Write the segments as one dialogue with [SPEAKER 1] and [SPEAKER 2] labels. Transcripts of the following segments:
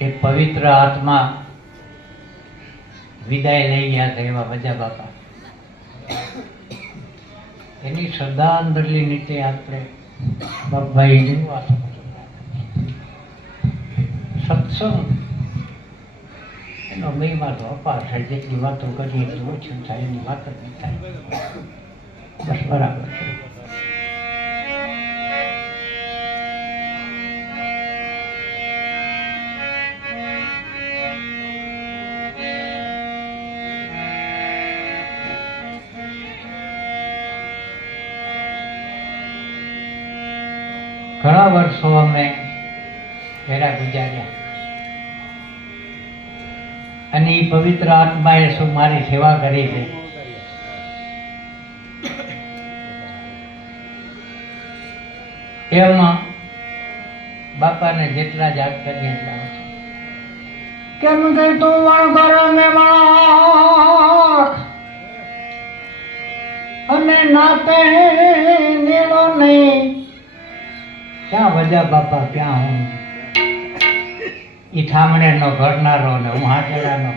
[SPEAKER 1] એક પવિત્ર આત્મા વિદાય લઈ ગયા હતા એવા ભજા બાપા. એની શ્રદ્ધાંજલિ નીચે આપણે બાપભાઈ જેવું આ સત્સંગ એનો મહિમા તો અપાર છે. જેટલી વાતો કરીએ એટલી ઓછી થાય, એની વાત જ નહીં થાય. બસ બરાબર છે. ઘણા વર્ષો અમે ઘેરા ગુજાર્યા. અને એ પવિત્ર આત્માએ શું મારી સેવા કરી છે? એમાં બાપાને જેટલા જાગ કરીએ એટલા. કેમ કે તું વણકર મે માખ? અને નાતે નીડો નહીં. ક્યાં વજા બાપા, ક્યાં હું? ઈ ઠામણે નો ને હું હાથેડા નો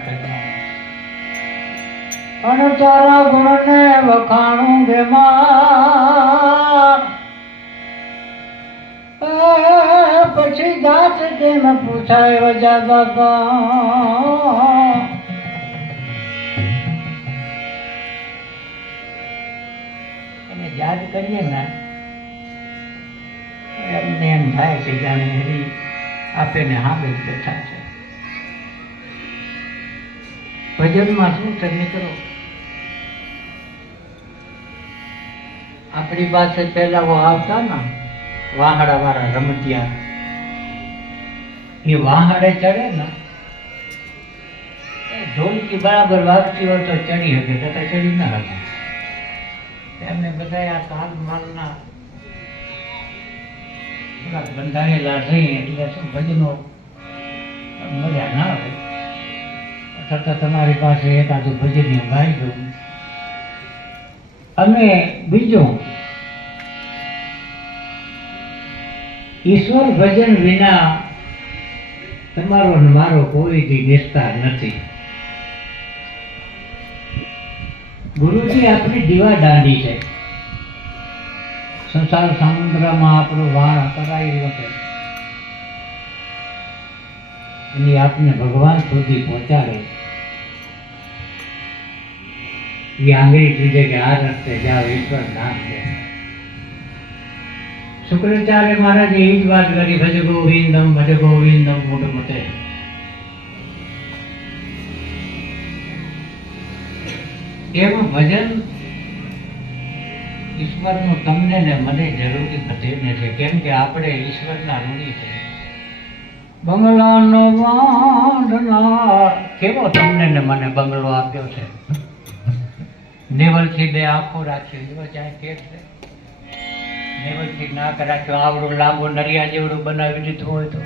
[SPEAKER 1] પણ તારા ગુણને વખાણું ગે પછી જાત તેમ પૂછાય વજા બાપા? એને યાદ કરીએ ને એમને એમ થાય કે જાણે હરી આપેને હામે બેઠા છે. ભજનમાં શું છે મિત્રો? આપણી પાસે પહેલા આવતા ને વાહડા વાળા રમતિયા. એ વાહડે ચડે ને ઢોલકી બરાબર વાગતી હોય તો ચડી શકે તથા ચડી ના શકે. એમને બધા આ તાલ માલના થોડાક બંધાયેલા રહીએ એટલે ભજનો મજા ના આવે. છતાં તમારી પાસે એકાદું ભજન ગાઈ દઉં અને બીજું, ઈશ્વર ભજન વિના તમારો મારો કોઈથી નિસ્તાર નથી. ગુરુજી આપણી દીવા દાંડી છે. સંસાર સમુદ્રમાં આપણો વાળ કરાઈ રહ્યો એની આપને ભગવાન સુધી પહોંચાડે. એ આંગળી કીધે કે આ રસ્તે જાઓ ઈશ્વર નામ છે શુક્રાચાર્ય મહારાજે એ જ વાત કરી, ભજ ગોવિંદમ ભજ ગોવિંદમ, મોટે મોટે. એમાં ભજન ઈશ્વરનું તમને ને મને જરૂરી બધેને છે. કેમ કે આપણે ઈશ્વરના ઋણી છે. બંગલાનો કેવો તમને ને મને બંગલો આપ્યો છે? નેવલથી બે આંખો રાખ્યું. એવો ચાહે કે છે? નેવલથી નાક રાખ્યો. આવડું લાંબુ નરિયા જેવડું બનાવી દીધું હોય તો.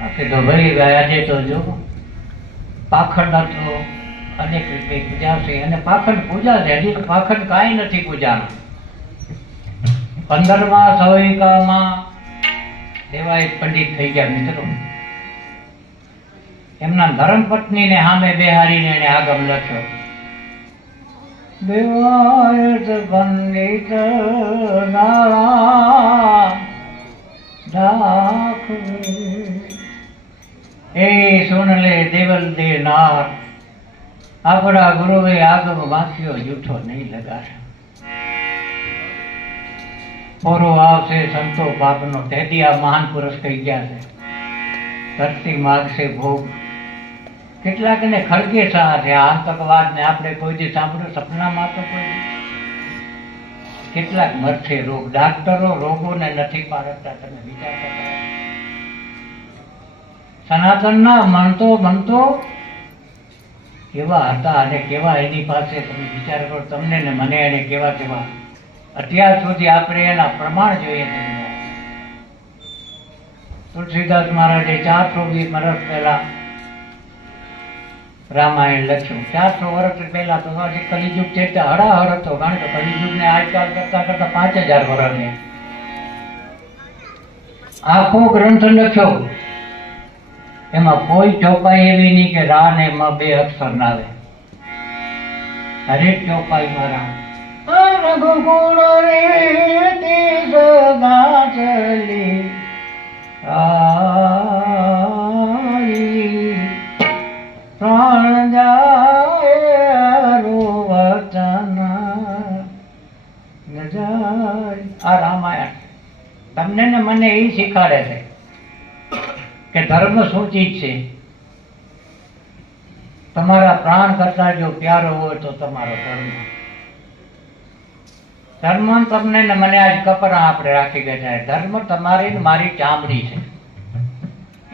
[SPEAKER 1] બાકી તો ભરી ગયા છે તો જો પાખડ તો અનેક રીતે પૂજાશે અને પાખંડ પૂજા છે. હજી પાખંડ કાંઈ નથી પૂજાનું. પંદરમા સવિકામાં દેવાય પંડિત થઈ ગયા મિત્રો. એમના ધર્મપત્નીને સામે બેહારીને એને આગમ લખ્યો. દેવાયત પંડિત નારા એ સુન લે દેવલ દે નાર આપણા ગુરુએ આગળ વાંચ્યો, જૂઠો નહીં લગાડે. પોરો આવશે, સંતો પાપનો તેથી આ મહાન પુરુષ કહી ગયા છે. ધરતી માગશે ભોગ. કેટલાક ને ખડકે સા છે, આ આતંકવાદ ને આપણે કોઈ દી સાંભળ્યું, સપનામાં તો કોઈ કેટલાક મરશે રોગ. ડાક્ટરો રોગોને નથી પારખતા, તમે વિચાર કરતા સનાતનના મનતો મનતો કેવા હતા અને કેવા એની પાસે તમે વિચાર કરો, તમને ને મને એને કેવા કેવા. અત્યાર સુધી આપણે એના પ્રમાણ જોઈએ છે. તુલસીદાસ મહારાજે ચારસો વીસ વર્ષ પહેલા રામાયણ લખ્યું. ચારસો વર્ષ પહેલા તો હજી કલિયુગ ચેતા હળાહળ હતો. કારણ કે કલિયુગને આજકાલ કરતા કરતા પાંચ હજાર વર્ષ ને આખો ગ્રંથ લખ્યો. એમાં કોઈ ચોપાઈ એવી નહીં કે રા ને માં બે અક્ષર ના આવે હરેક ચોપાઈ મારા રઘુકુળ રેતી સદા ચલી આવી પ્રાણ જાય વચન ગજાય. આ રામાયણ. તમને ને મને એ શીખવાડે છે. કે ધર્મ શું ચીજ છે? તમારા પ્રાણ કરતા જો પ્યારો હોય તો તમારો ધર્મ. ધર્મ તમને ને મને આજ કપરા આપણે રાખી બેઠા ધર્મ તમારી ને મારી ચામડી છે.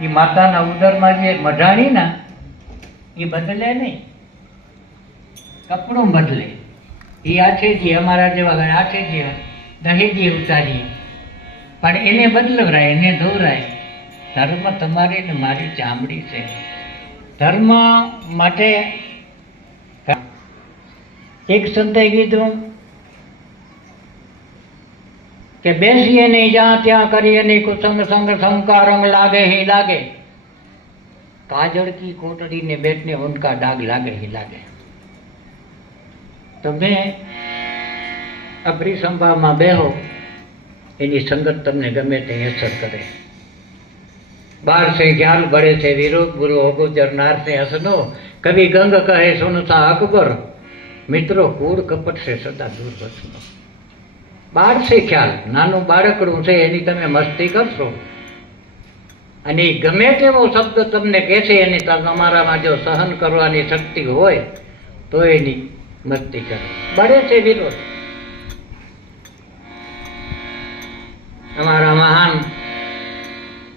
[SPEAKER 1] એ માતાના ઉદરમાં જે મઢાણી ને એ બદલે નહીં. કપડું બદલે. એ આછેજી, અમારા જેવા ઘણા આછેજી દહેજી ઉતારીએ. પણ એને બદલવરાય, એને દોરાય ધર્મ તમારી ને મારી ચામડી છે. ધર્મ માટે એક સંતે કીધું કે બેસીએ નહીં, જ્યાં ત્યાં કરીએ નહીં, કુસંગ, સંગ, સંકારંગ લાગે હી લાગે. કાજળ કી કોટડી ને બેટને ઉનકા ડાગ લાગે હી લાગે. તમે અભરી સંભાવમાં બેહો, એની સંગત તમને ગમે તે અસર કરે. બાર से ज्ञान बड़े थे विरोध गुरु होगो जरनार से हसनो कभी गंग कहे सुनता अकबर મિત્રો કૂડ કપટ છે સદા દૂર બસનો બાળ છે ખ્યાલ નાનું બાળકડું છે એની તમે મસ્તી કરશો અને ઈ ગમે તેવો શબ્દ તમને કહે છે એની તમારામાં જો સહન કરવાની શક્તિ હોય તો એની મસ્તી કરો બળે છે વિરોધ અમારા મહાન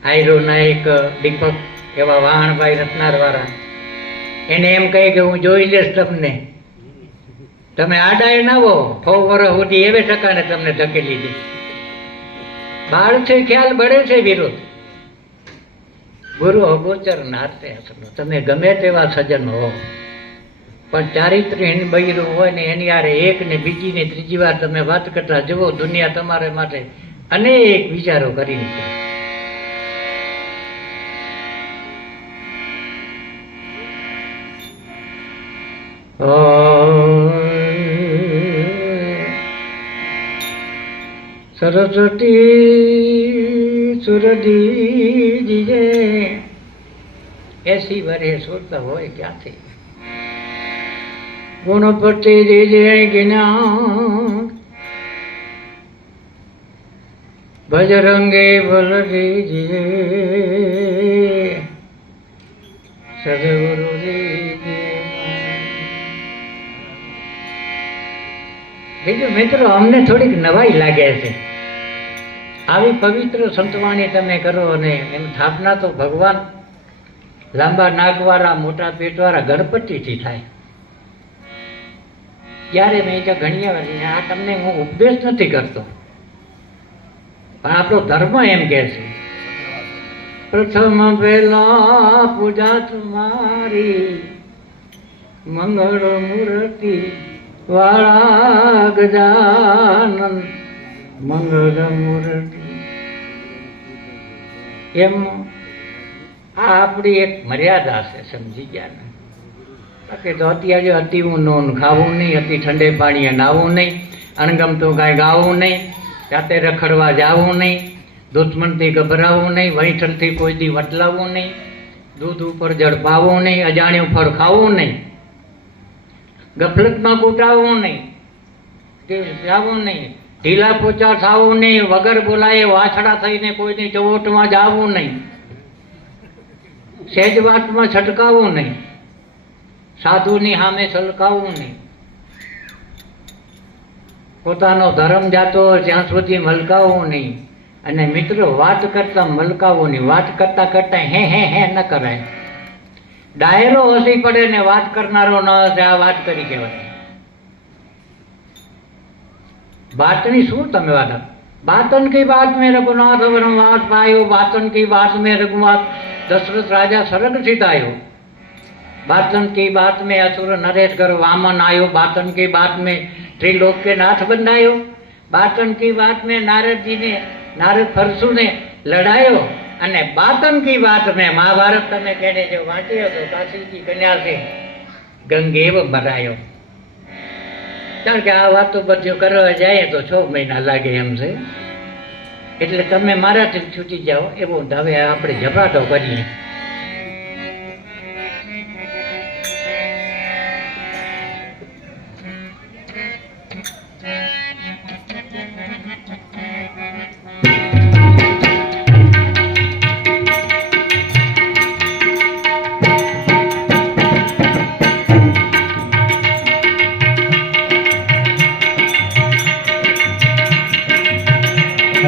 [SPEAKER 1] આયરો નાયક, દીપક એવા વાહણભાઈ રત્નાર વાળા એને એમ કહે કે હું જોઈ લઈશ તમને. તમે આડાય ના હો છ વર્ષ સુધી એવે ટકાને તમને ધકેલી દે. બાળ છે ખ્યાલ બળે છે વિરોધ. ગુરુ અગોચર નાતે હસનો તમે ગમે તેવા સજ્જન હો. પણ ચારિત્રહીન બૈરું હોય ને એની હારે એક ને બીજી ને ત્રીજી વાર તમે વાત કરતા જુઓ, દુનિયા તમારે માટે અનેક વિચારો કરી નીકળે. સરસ્વતી સુરદી એસી વરે સુરત હોય ક્યાંથી ગુણપતિ દીજે જ્ઞાન ભજરંગે બલજી જીજે બીજું મિત્રો, અમને થોડીક નવાઈ લાગે છે. આવી પવિત્ર સંતવાણી તમે કરો અને એમ સ્થાપના તો ભગવાન લાંબા નાગવાળા, મોટા પેટવાળા ગણપતિથી થાય. ત્યારે મેં તો ઘણી આ તમને હું ઉપદેશ નથી કરતો. પણ આપણો ધર્મ એમ કહે છે, પ્રથમ પહેલા પૂજા તમારી મંગળ મૂર્તિ વાળા મૂર્તિ એમ આપણી એક મર્યાદા છે સમજી ગયા ને બાકી તો અત્યારે અતિ નોન ખાવું નહીં અતિ ઠંડે પાણીએ નાહવું નહીં અણગમતું કાંઈ ગાવું નહીં જાતે રખડવા જાવું નહીં દુશ્મનથી ગભરાવું નહીં વહીઠણથી કોઈ દી વટલાવવું નહીં, દૂધ ઉપર ઝડપાવવું નહીં, અજાણ્યું ફળ ખાવું નહીં ગફલતમાં કૂટાવવું નહીં. જાવું નહીં. ઢીલા પોચા થવું નહીં. વગર બોલાય વાછડા થઈને કોઈની ચવોટમાં જવું નહીં. સહેજ વાતમાં છટકાવવું નહીં. સાધુની સામે છલકાવવું નહીં. પોતાનો ધર્મ જાતો જ્યાં સુધી મલકાવવું નહીં. અને મિત્રો, વાત કરતા મલકાવવું નહીં. વાત કરતા કરતા હે હે હે ન કરાય. ડાયરો હસી પડે ને વાત કરનારો ન હશે, આ વાત કરી કહેવાય. વાતની શું તમે વાત બાતન કી વાત મેં રઘુનાથ વનવાસ પાયો, બાતન કી વાત મેં રઘુનાથ દશરથ રાજા સરગ સીતાયો બાતન કી વાત મેં અસુર નરેશ ઘર વામન આવ્યો બાતન કી વાત મેં ત્રિલોક કે નાથ બંધાયો. બાતન કી વાત મેં નારદજીને, નારદ ફરસુને લડાયો. અને બાતન કી વાત મેં મહાભારત તમે કેને જો વાંચ્યો તો કાશીજી કી છે ગંગેવ ભરાયો કારણ કે આ વાતો બધું કરવા જાય તો છ મહિના લાગે એમ છે. એટલે તમે મારાથી છૂટી જાઓ, એવો હવે આપણે ઝપાટો કરીએ.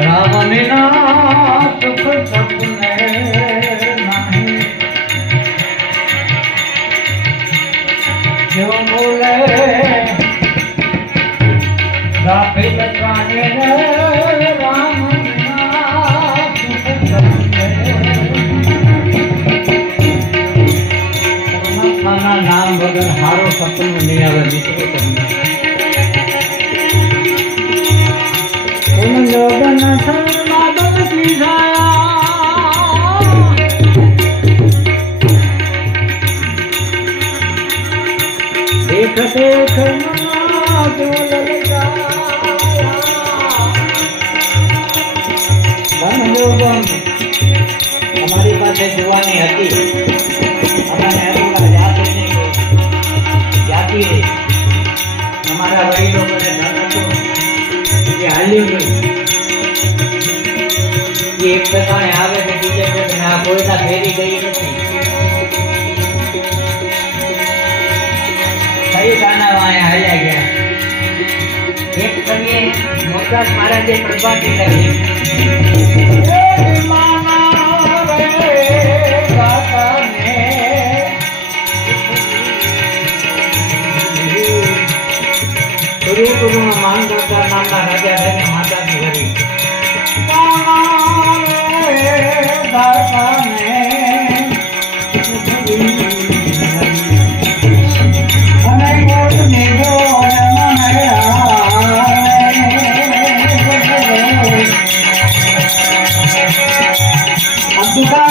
[SPEAKER 1] રામ વિના સુખ સપને નહીં જો બોલે રાખી બચવાને રે રામ વિના સુખ સપને પરમાત્માના નામ વગર હારો જોવાની હતી અમારે એમાં જાતિની જાતિ અમારા વડીલો મને ધન હતું એ હાલ્યું નહીં એ એક પ્રકારે આવે છે બીજા પ્રકારે આ કોઈના ફેરી ગઈ નથી કઈ ગાના વાયા હાલ્યા ગયા એક કરીએ મોટા મહારાજે પ્રભાતી કરી હે માંગોતા નામના રાજા થઈને માતાજી હરી. દુકાને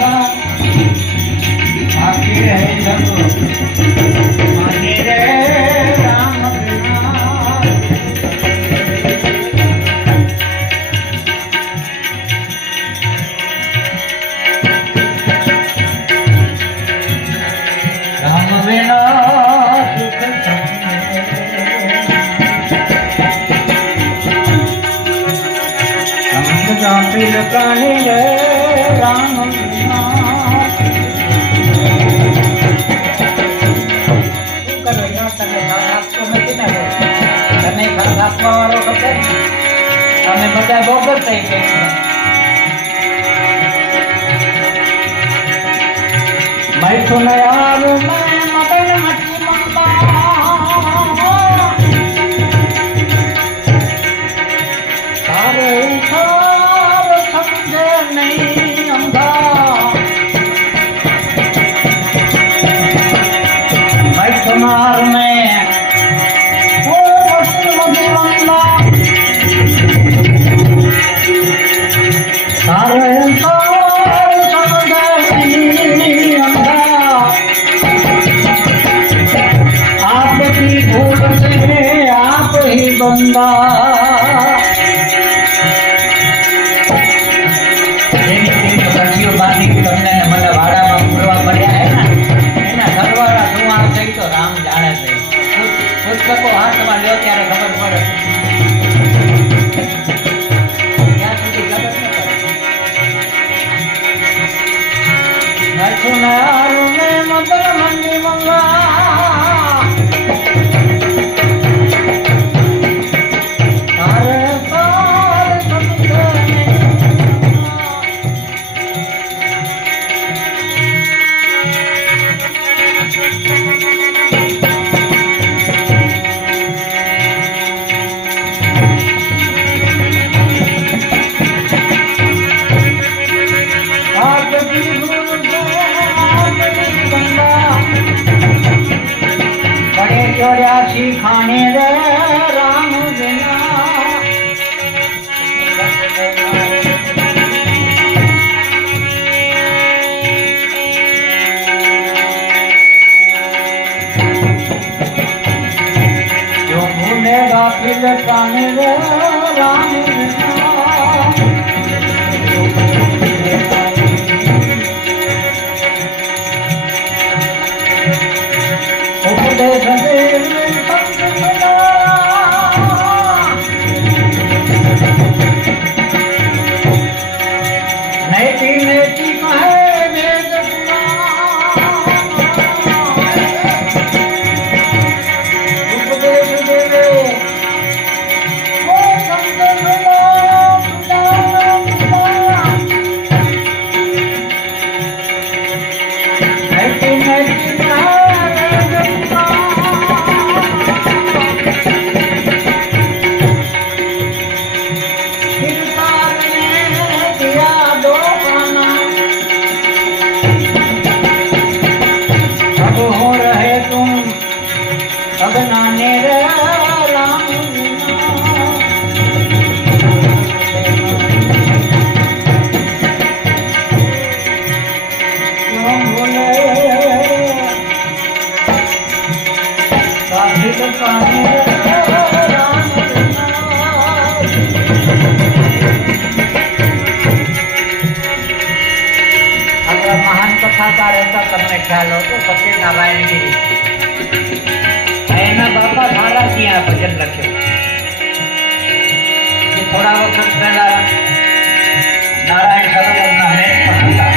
[SPEAKER 1] રામ તમે ભાગ આપવા વાળો ખબર బంగారు మంది బంగారు મહાન કથાકાર હતા તમને ખ્યાલ હતો સત્યનારાયણ ગીરી બાપા ધારાથી આ ભજન લખ્યું. થોડા વખત પહેલા નારાયણ સરોવરના મેચ પણ હતા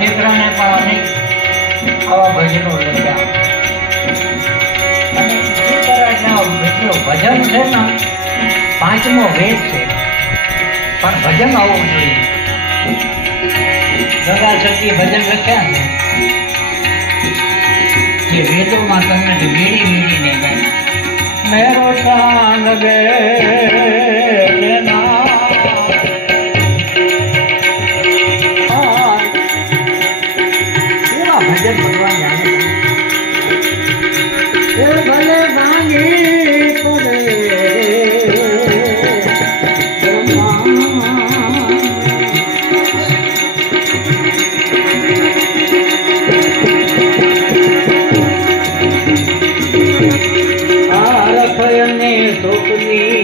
[SPEAKER 1] દીકરાને પાવાની આવા ભજનો લખ્યા ભજન છે ને, પાંચમો વેદ છે. પણ ભજન આવવું જોઈએ. ગંગા શક્તિ ભજન લખ્યા ને, જે વેદોમાં તમને વીણી વીણીને મેરો લગે estou comigo.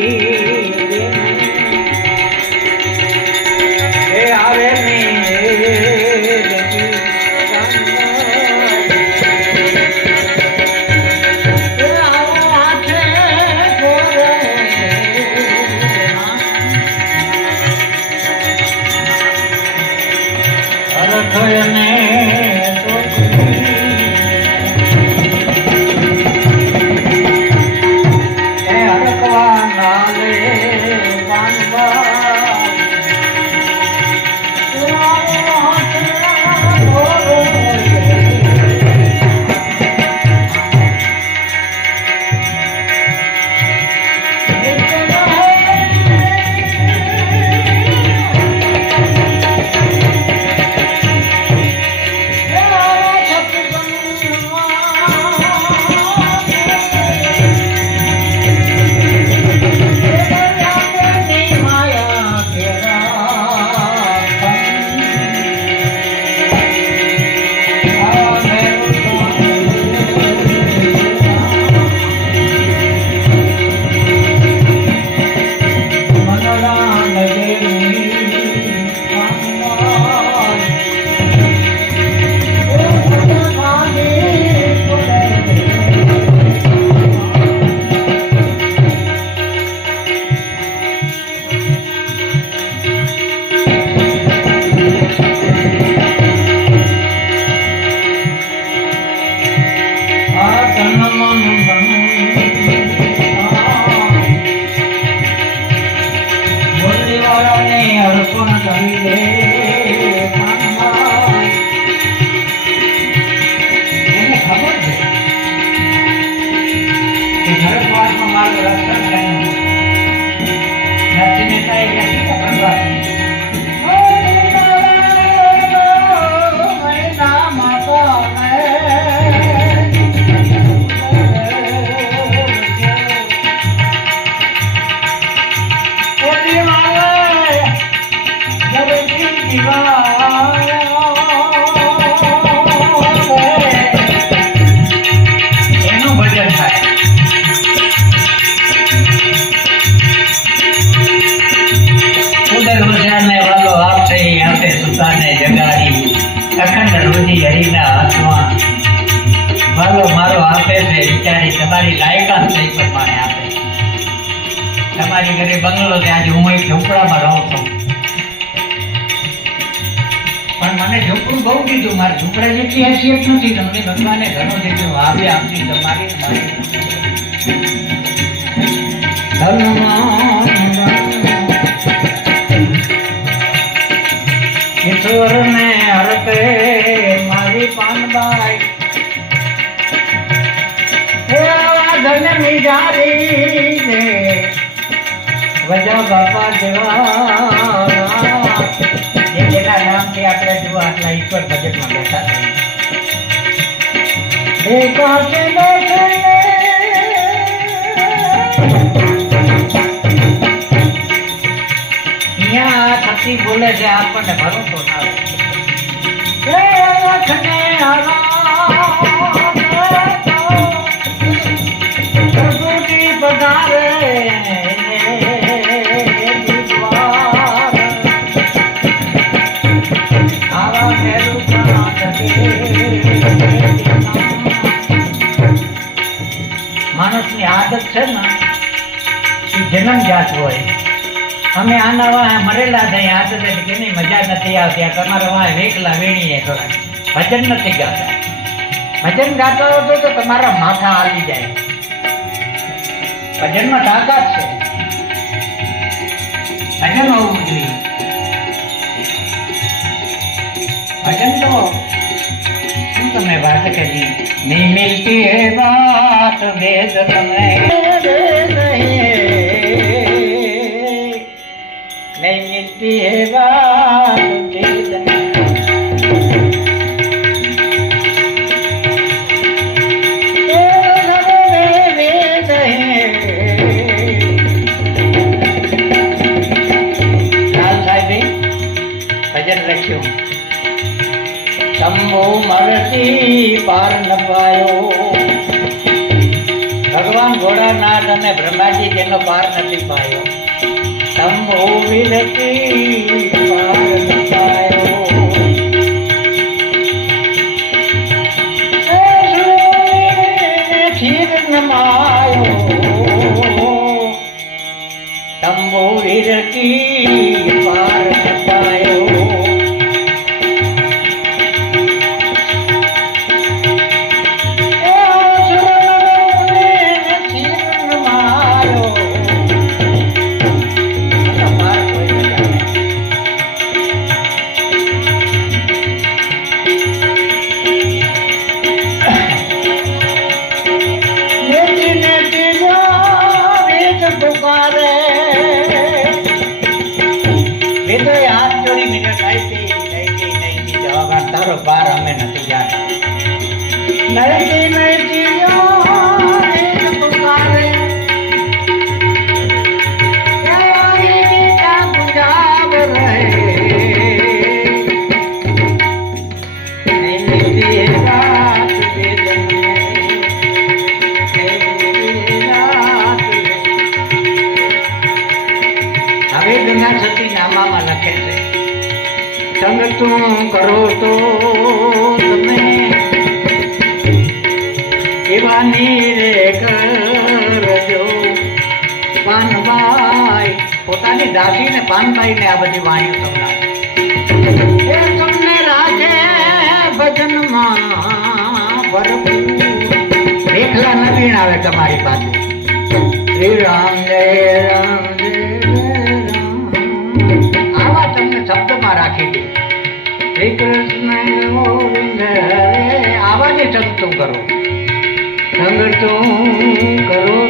[SPEAKER 1] அர்ப்பண கவிதே મારો આપે છે, વિચારી, તમારી લાયકાત થઈ પ્રમાણે આપે તમારી ઘરે બંગલો છે હું એક ઝૂંપડામાં રહું છું. પણ મને ઝૂંપડું બહુ કીધું, મારે ઝૂંપડા જેટલી હેસિયત નથી, તમને ભગવાને ઘણું દીધું આવે આપની તમારી ને મારી ઈશ્વર હરતે મારી પાનબાઈ આવા ધન નિજારી ને વજા બાપા જે જેના નામથી આપણે જો આટલા ઈશ્વર બજેટમાં બેઠા છે. એકાંતે બેઠેને અહીંયા બોલે છે આપણને ભરોસો ના જન્મ જાત હોય. અમે આના વાહ મરેલા થઈ આદત એટલે કે મજા નથી આવતી. આ તમારા વાહ વેકલા વેણીએ થોડા ભજન નથી ગાતા. ભજન ગાતા હોતો તો તમારા માથા આવી જાય. ભજનમાં તાકાત છે. ભજન હોવું જોઈએ. ભજન તો શું તમે વાત કરી? નહીં મિલતી હે વાત, વેદ તમે. નહીં મિલતી હે બાત વેદ લાલ સાહેબે ભજન લખ્યું શંભુ મરતી પાર ન પાયો ભગવાન ભોળાનાથ અને બ્રહ્માજી તેનો પાર નથી પાયો. શંભુ હવે ગંગા નામામાં લખે છે. તમે તું કરો તો તમે એવા નીરે કરજો પાનભાઈ પોતાની દાસીને પાનભાઈને આ બધી વાણીઓ સંભળાય તમને રાજે ભજનમાં ભરપૂર. એકલા નવીન આવે તમારી પાસે. શ્રી રામ જય રામ. શ્રી કૃષ્ણ ગોવિંદ હરે આવા જે સંગતું કરો. સંગતું કરો